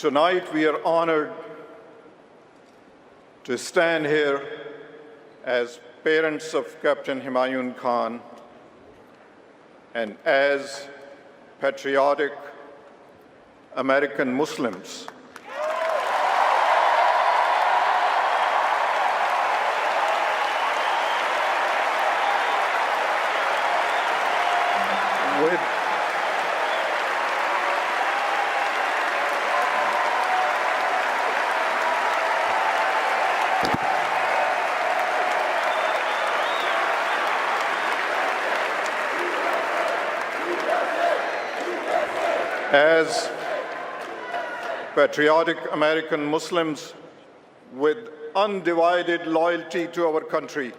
Tonight we are honored to stand here as parents of Captain Humayun Khan and as patriotic American Muslims. As patriotic American Muslims with undivided loyalty to our country.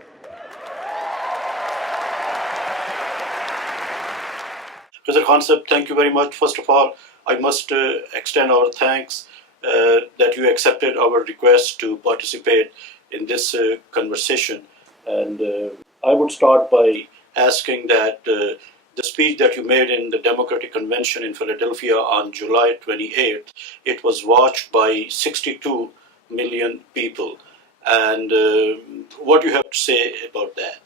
Khizr Khan Sahib, thank you very much. First of all, I must extend our thanks that you accepted our request to participate in this conversation. And I would start by asking that the speech that you made in the Democratic Convention in Philadelphia on July 28th, it was watched by 62 million people. And what do you have to say about that?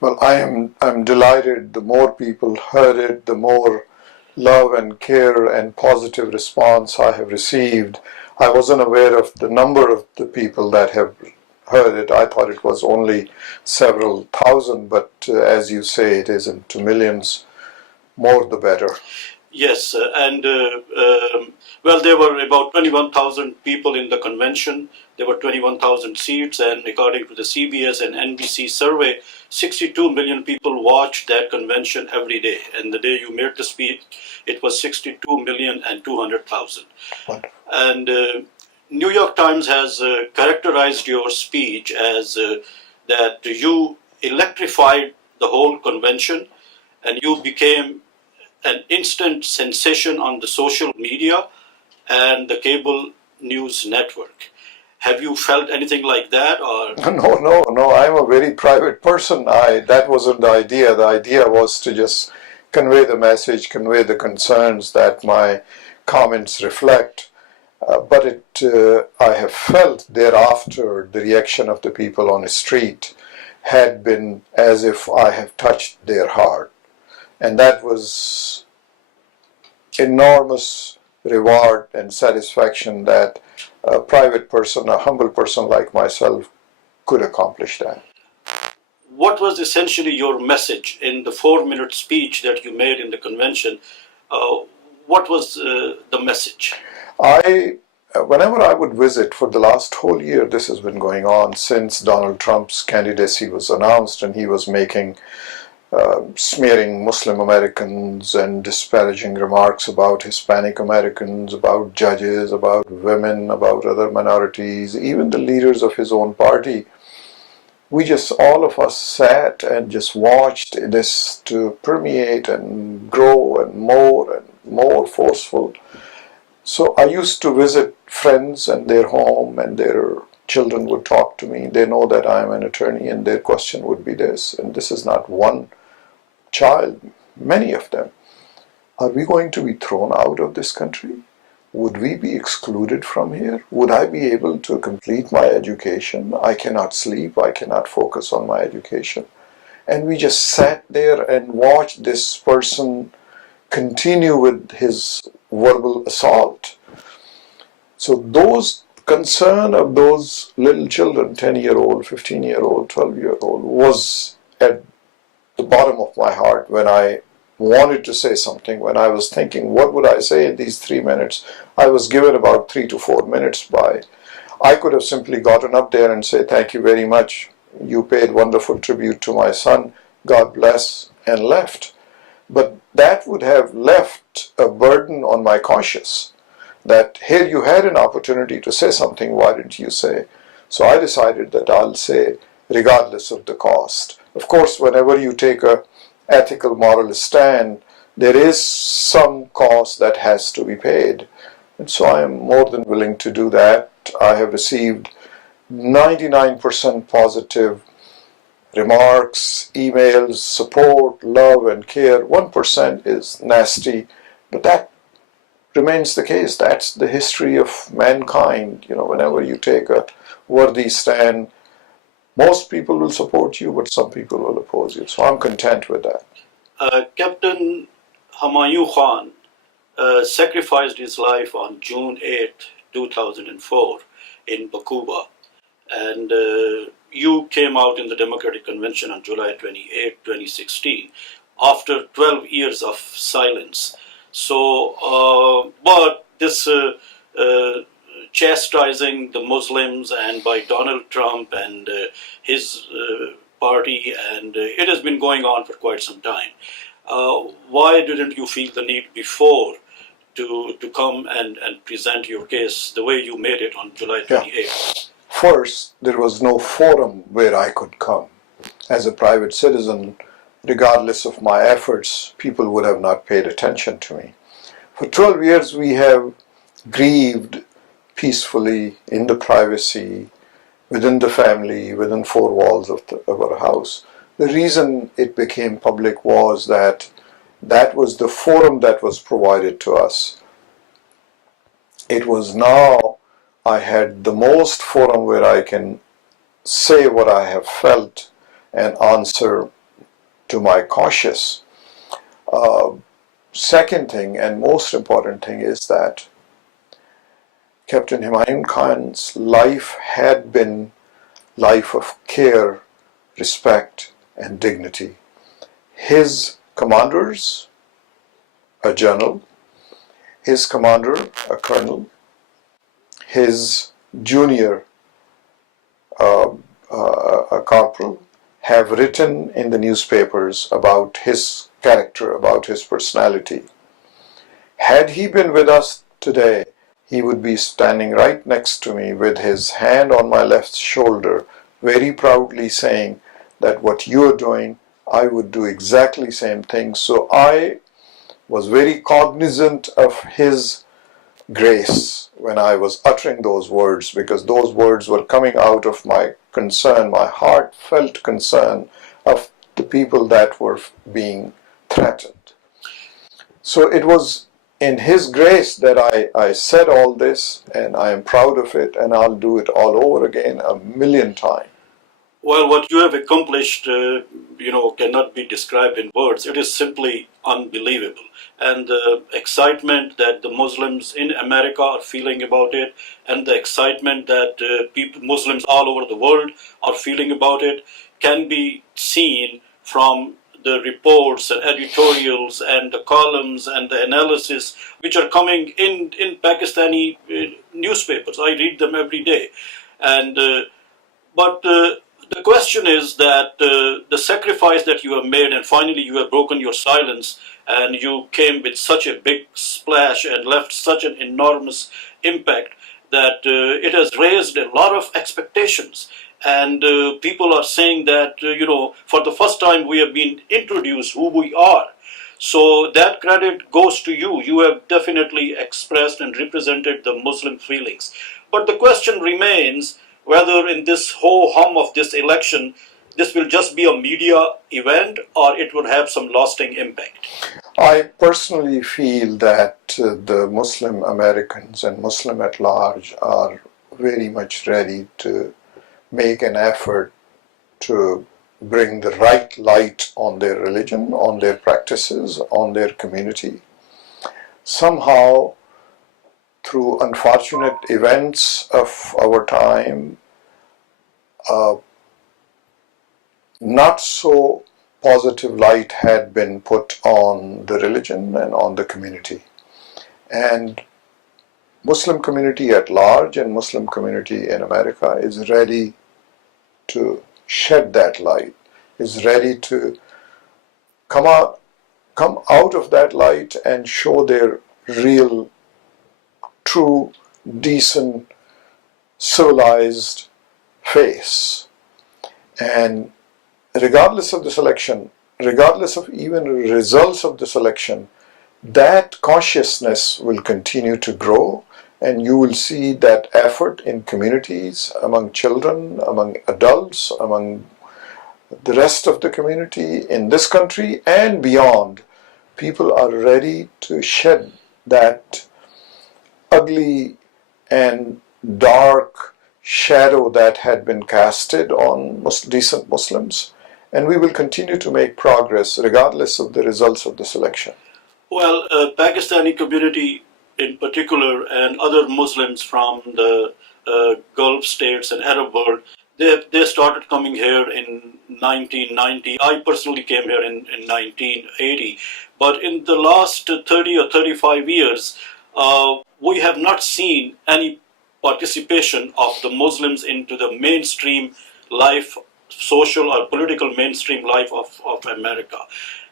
Well, I'm delighted. The more people heard it, the more love and care and positive response I have received. I wasn't aware of the number of the people that have heard it. I thought it was only several thousand, but as you say, it is into millions. More the better. Yes, well, there were about 21,000 people in the convention. There were 21,000 seats, and according to the CBS and NBC survey, 62 million people watched that convention every day. And the day you made the speech, it was 62,200,000. And New York Times has characterized your speech as that you electrified the whole convention, and you became an instant sensation on the social media and the cable news network. Have you felt anything like that? Or No. I'm a very private person. That wasn't the idea. The idea was to just convey the message, convey the concerns that my comments reflect. But I have felt thereafter the reaction of the people on the street had been as if I have touched their heart. And that was enormous reward and satisfaction that a private person, a humble person like myself could accomplish that. What was essentially your message in the 4-minute speech that you made in the convention? What was the message? Whenever I would visit for the last whole year, this has been going on since Donald Trump's candidacy was announced, and he was making smearing Muslim Americans and disparaging remarks about Hispanic Americans, about judges, about women, about other minorities, even the leaders of his own party. We just, all of us sat and just watched this to permeate and grow and more forceful. So I used to visit friends and their home, and their children would talk to me. They know that I'm an attorney, and their question would be this, and this is not one child, many of them. Are we going to be thrown out of this country? Would we be excluded from here? Would I be able to complete my education? I cannot sleep. I cannot focus on my education. And we just sat there and watched this person continue with his verbal assault. So those concern of those little children, 10-year-old, 15-year-old, 12-year-old, was at the bottom of my heart when I wanted to say something, when I was thinking, what would I say in these 3 minutes? I was given about 3 to 4 minutes by. I could have simply gotten up there and said, thank you very much. You paid wonderful tribute to my son. God bless, and left. But that would have left a burden on my conscience that here you had an opportunity to say something, why didn't you say? So I decided that I'll say regardless of the cost. Of course, whenever you take a ethical, moral stand, there is some cost that has to be paid. And so I am more than willing to do that. I have received 99% positive remarks, emails, support, love, and care. 1% is nasty, but that remains the case. That's the history of mankind. You know, whenever you take a worthy stand, most people will support you, but some people will oppose you. So I'm content with that. Captain Humayun Khan sacrificed his life on June 8, 2004 in Bakuba. And you came out in the Democratic Convention on July 28, 2016, after 12 years of silence. So, but this chastising the Muslims and by Donald Trump and his party, and it has been going on for quite some time. Why didn't you feel the need before to come and present your case the way you made it on July 28th? Yeah. First, there was no forum where I could come. As a private citizen, regardless of my efforts, people would have not paid attention to me. For 12 years, we have grieved peacefully in the privacy, within the family, within four walls of our house. The reason it became public was that that was the forum that was provided to us. It was now I had the most forum where I can say what I have felt and answer to my cautious. Second thing, and most important thing, is that Captain Humayun Khan's life had been life of care, respect, and dignity. His commanders, a general, his commander, a colonel, his junior, a corporal, have written in the newspapers about his character, about his personality. Had he been with us today, he would be standing right next to me with his hand on my left shoulder, very proudly saying that what you're doing, I would do exactly the same thing. So I was very cognizant of his grace when I was uttering those words, because those words were coming out of my concern, my heartfelt concern of the people that were being threatened. So it was in his grace that I said all this, and I am proud of it, and I'll do it all over again 1,000,000 times. Well, what you have accomplished, cannot be described in words. It is simply unbelievable. And the excitement that the Muslims in America are feeling about it, and the excitement that Muslims all over the world are feeling about it, can be seen from the reports and editorials and the columns and the analysis which are coming in Pakistani newspapers. I read them every day. And but the question is that the sacrifice that you have made, and finally you have broken your silence, and you came with such a big splash and left such an enormous impact, that it has raised a lot of expectations. And people are saying that, for the first time we have been introduced who we are. So that credit goes to you. You have definitely expressed and represented the Muslim feelings. But the question remains whether in this whole hum of this election, this will just be a media event or it will have some lasting impact. I personally feel that the Muslim Americans and Muslim at large are very much ready to make an effort to bring the right light on their religion, on their practices, on their community. Somehow, through unfortunate events of our time, not so positive light had been put on the religion and on the community. And Muslim community at large and Muslim community in America is ready to shed that light, is ready to come out of that light and show their real, true, decent, civilized face. And regardless of the selection, regardless of even results of the selection, that consciousness will continue to grow, and you will see that effort in communities, among children, among adults, among the rest of the community in this country and beyond. People are ready to shed that ugly and dark shadow that had been casted on decent Muslims, and we will continue to make progress regardless of the results of this election. Well, Pakistani community in particular and other Muslims from the Gulf states and Arab world, they started coming here in 1990. I personally came here in 1980. But in the last 30 or 35 years, we have not seen any participation of the Muslims into the mainstream life, social or political mainstream life of America.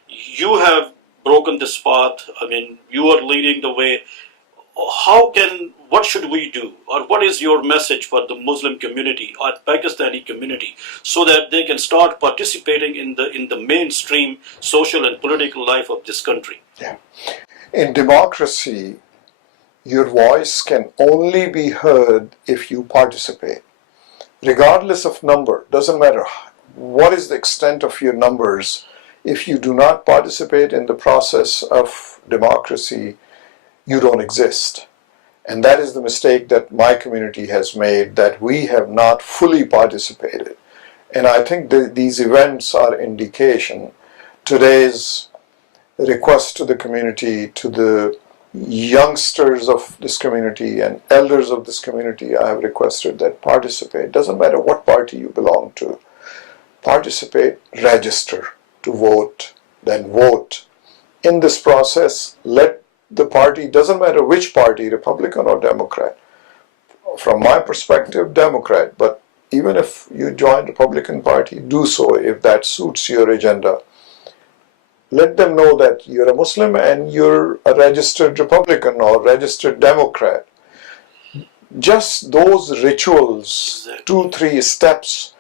You have broken this path. I mean, you are leading the way. What should we do, or what is your message for the Muslim community or Pakistani community so that they can start participating in the mainstream social and political life of this country? Yeah. In democracy, your voice can only be heard if you participate. Regardless of number, doesn't matter what is the extent of your numbers, if you do not participate in the process of democracy, you don't exist. And that is the mistake that my community has made, that we have not fully participated. And I think these events are indication. Today's request to the community, to the youngsters of this community and elders of this community, I have requested that participate. Doesn't matter what party you belong to. Participate, register to vote, then vote. In this process, let the party, doesn't matter which party, Republican or Democrat. From my perspective, Democrat, but even if you join Republican Party, do so if that suits your agenda. Let them know that you're a Muslim and you're a registered Republican or registered Democrat. Just those rituals, 2-3 steps,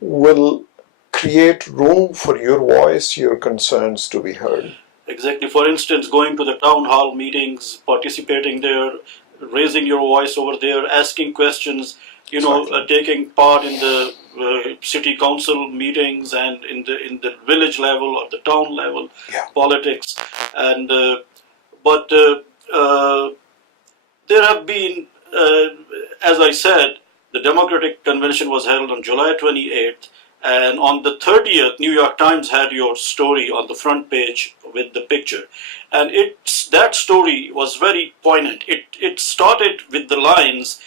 will create room for your voice, your concerns to be heard. Exactly. For instance, going to the town hall meetings, participating there, raising your voice over there, asking questions, taking part in the city council meetings and in the village level or the town level politics. And but there have been, as I said, the Democratic Convention was held on July 28th. And on the 30th, New York Times had your story on the front page with the picture. And that story was very poignant. It started with the lines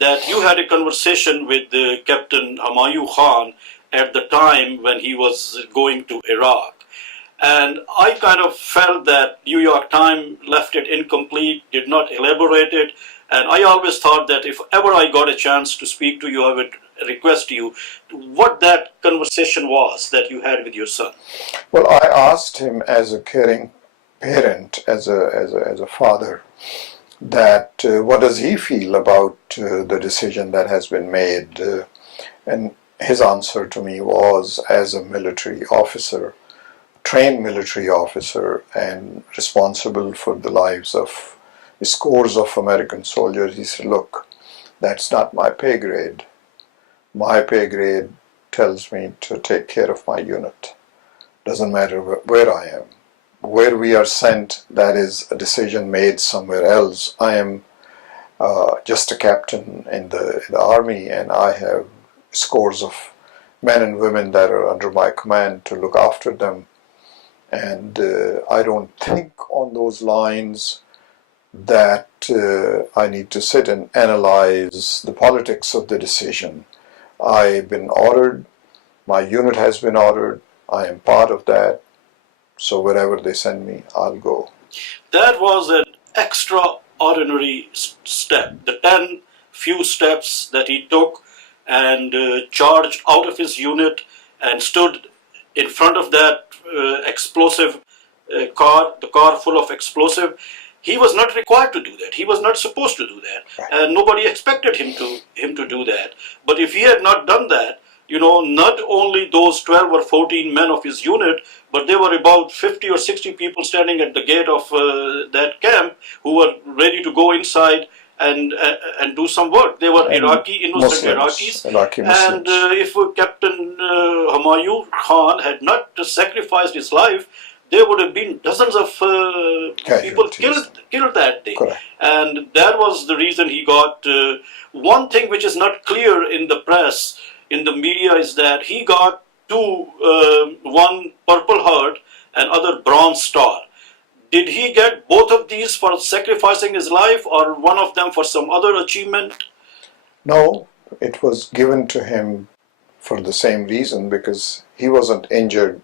that you had a conversation with Captain Humayun Khan at the time when he was going to Iraq. And I kind of felt that New York Times left it incomplete, did not elaborate it. And I always thought that if ever I got a chance to speak to you, I would request you what that conversation was that you had with your son. Well, I asked him as a caring parent, as a father, that what does he feel about the decision that has been made, and his answer to me was, as a military officer, trained military officer and responsible for the lives of scores of American soldiers, he said, look, that's not my pay grade. My pay grade tells me to take care of my unit. Doesn't matter where I am. Where we are sent, that is a decision made somewhere else. I am just a captain in the army, and I have scores of men and women that are under my command to look after them. And I don't think on those lines that I need to sit and analyze the politics of the decision. I've been ordered, my unit has been ordered, I am part of that, so wherever they send me, I'll go. That was an extraordinary step. The 10 few steps that he took and charged out of his unit and stood in front of that explosive car, the car full of explosive. He was not required to do that. He was not supposed to do that. And nobody expected him to do that. But if he had not done that, not only those 12 or 14 men of his unit, but there were about 50 or 60 people standing at the gate of that camp who were ready to go inside and do some work. They were Iraqi, innocent Muslims, Iraqis. Iraqi Muslims. And if Captain Humayun Khan had not sacrificed his life, there would have been dozens of people Casualties. killed that day. Correct. And that was the reason he got. One thing which is not clear in the press, in the media, is that he got two, one Purple Heart and other Bronze Star. Did he get both of these for sacrificing his life, or one of them for some other achievement? No, it was given to him for the same reason, because he wasn't injured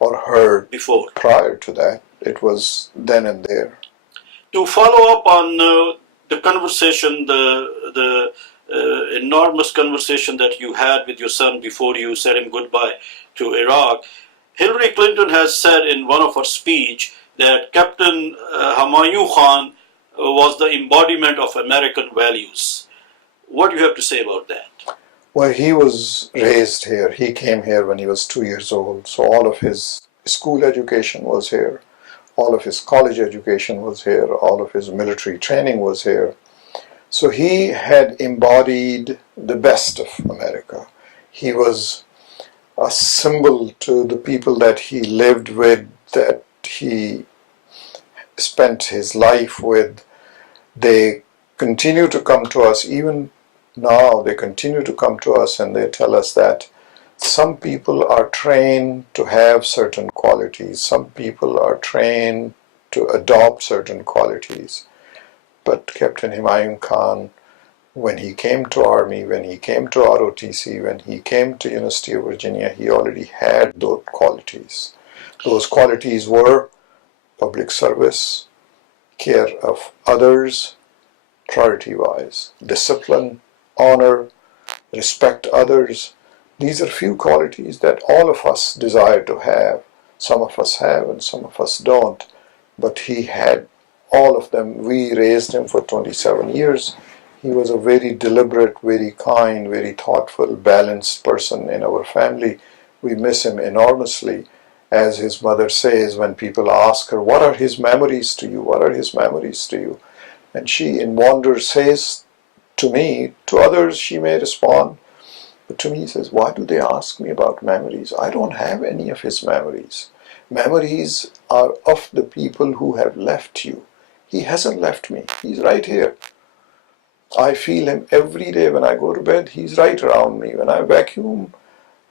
or hurt Before. prior to that. It was then and there. To follow up on the conversation, the enormous conversation that you had with your son before you said him goodbye to Iraq, Hillary Clinton has said in one of her speech that Captain Humayun Khan was the embodiment of American values. What do you have to say about that? Well, he was raised here. He came here when he was 2 years old. So all of his school education was here. All of his college education was here. All of his military training was here. So he had embodied the best of America. He was a symbol to the people that he lived with, that he spent his life with. They continue to come to us, even now they continue to come to us, and they tell us that some people are trained to have certain qualities, some people are trained to adopt certain qualities. But Captain Humayun Khan, when he came to Army, when he came to ROTC, when he came to University of Virginia, he already had those qualities. Those qualities were public service, care of others, priority-wise, discipline, honor, respect others. These are few qualities that all of us desire to have. Some of us have and some of us don't. But he had all of them. We raised him for 27 years. He was a very deliberate, very kind, very thoughtful, balanced person in our family. We miss him enormously. As his mother says, when people ask her, what are his memories to you? What are his memories to you? And she, in wonder, says to me, to others she may respond, but to me says, why do they ask me about memories? I don't have any of his memories. Memories are of the people who have left you. He hasn't left me. He's right here. I feel him every day when I go to bed. He's right around me. When I vacuum,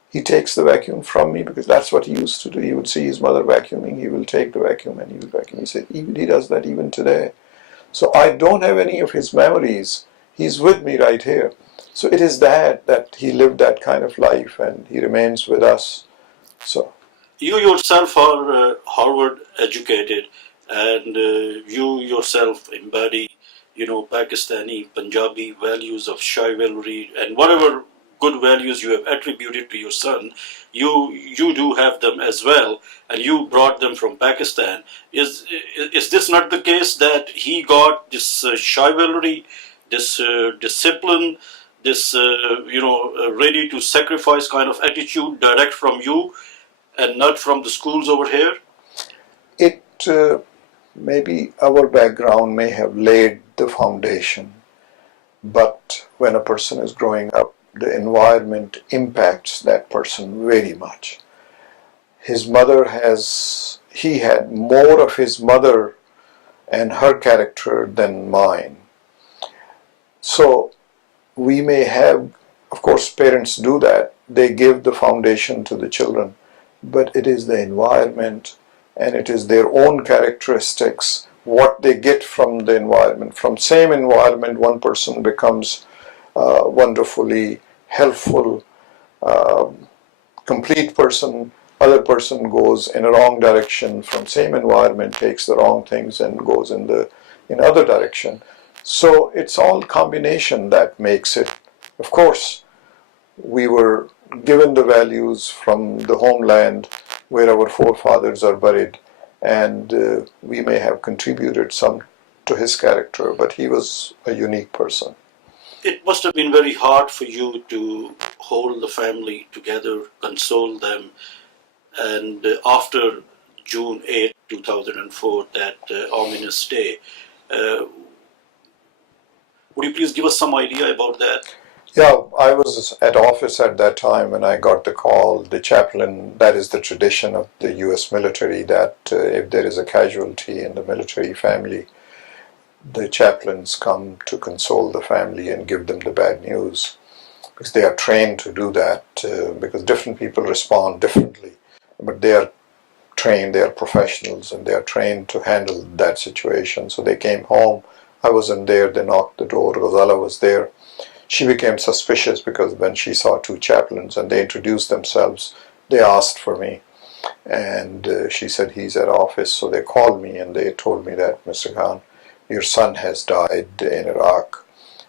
he takes the vacuum from me, because that's what he used to do. He would see his mother vacuuming. He will take the vacuum and he will vacuum. He said, he does that even today. So I don't have any of his memories. He's with me right here. So it is that he lived that kind of life, and he remains with us. So you yourself are Harvard educated, and you yourself embody, Pakistani, Punjabi values of chivalry and whatever good values you have attributed to your son. You do have them as well, and you brought them from Pakistan. Is this not the case that he got this chivalry, this discipline, this ready to sacrifice kind of attitude direct from you, and not from the schools over here? It maybe our background may have laid the foundation, but when a person is growing up, the environment impacts that person very much. His mother he had more of his mother and her character than mine. So we may have, of course, parents do that. They give the foundation to the children, but it is the environment and it is their own characteristics, what they get from the environment. From same environment, one person becomes wonderfully helpful, complete person. Other person goes in a wrong direction from same environment, takes the wrong things and goes in other direction. So it's all combination that makes it. Of course, we were given the values from the homeland where our forefathers are buried, and we may have contributed some to his character, but he was a unique person. It must have been very hard for you to hold the family together, console them, and after June 8, 2004, that ominous day. Would you please give us some idea about that? Yeah, I was at office at that time when I got the call. The chaplain, that is the tradition of the US military, that if there is a casualty in the military family, the chaplains come to console the family and give them the bad news, because they are trained to do that, because different people respond differently, but they are trained, they are professionals, and they are trained to handle that situation. So they came home. I wasn't there. They knocked the door. Ghazala was there. She became suspicious because when she saw two chaplains and they introduced themselves, they asked for me. And she said, he's at office. So they called me and they told me that, Mr. Khan, your son has died in Iraq.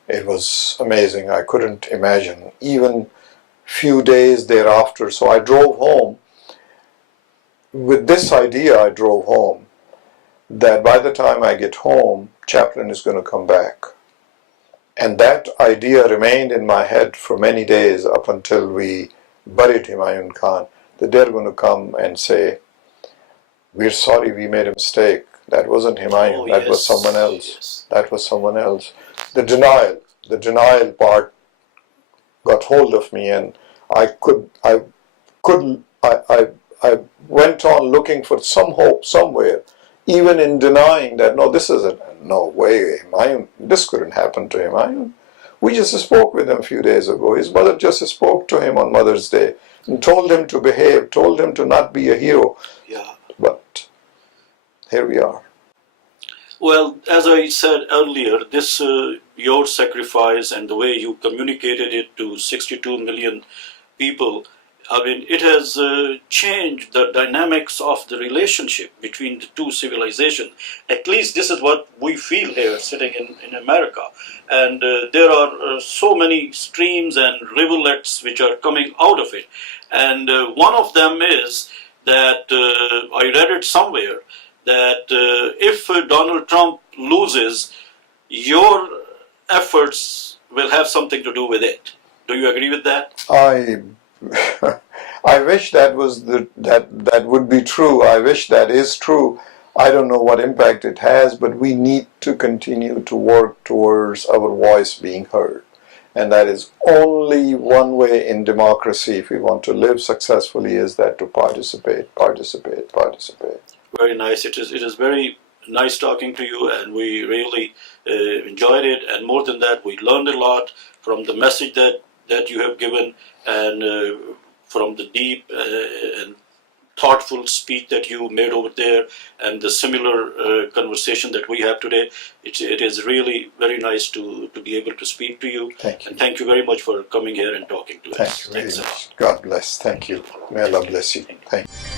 It was amazing. I couldn't imagine. Even few days thereafter, so I drove home. With this idea, I drove home that by the time I get home, chaplain is going to come back. And that idea remained in my head for many days up until we buried Humayun Khan, that they're going to come and say, we're sorry, we made a mistake. That wasn't Humayun, that was someone else. Yes. That was someone else. The denial part got hold of me, and I went on looking for some hope somewhere, even in denying that, no, this isn't, no way, Humayun, this couldn't happen to Humayun. We just spoke with him a few days ago. His mother just spoke to him on Mother's Day and told him to behave, told him to not be a hero. Yeah. But here we are. Well, as I said earlier, this your sacrifice and the way you communicated it to 62 million people, I mean, it has changed the dynamics of the relationship between the two civilizations. At least this is what we feel here sitting in America. And there are so many streams and rivulets which are coming out of it. And one of them is that I read it somewhere, that if Donald Trump loses, your efforts will have something to do with it. Do you agree with that? I wish that was that would be true. I wish that is true. I don't know what impact it has, but we need to continue to work towards our voice being heard. And that is only one way in democracy, if we want to live successfully, is that to participate. Very nice. It is very nice talking to you, and we really enjoyed it. And more than that, we learned a lot from the message that you have given, and from the deep and thoughtful speech that you made over there, and the similar conversation that we have today. It is really very nice to be able to speak to you. Thank you. And thank you very much for coming here and talking to us. Thank you very much. God bless. Thank you. May Allah bless you. Thank you.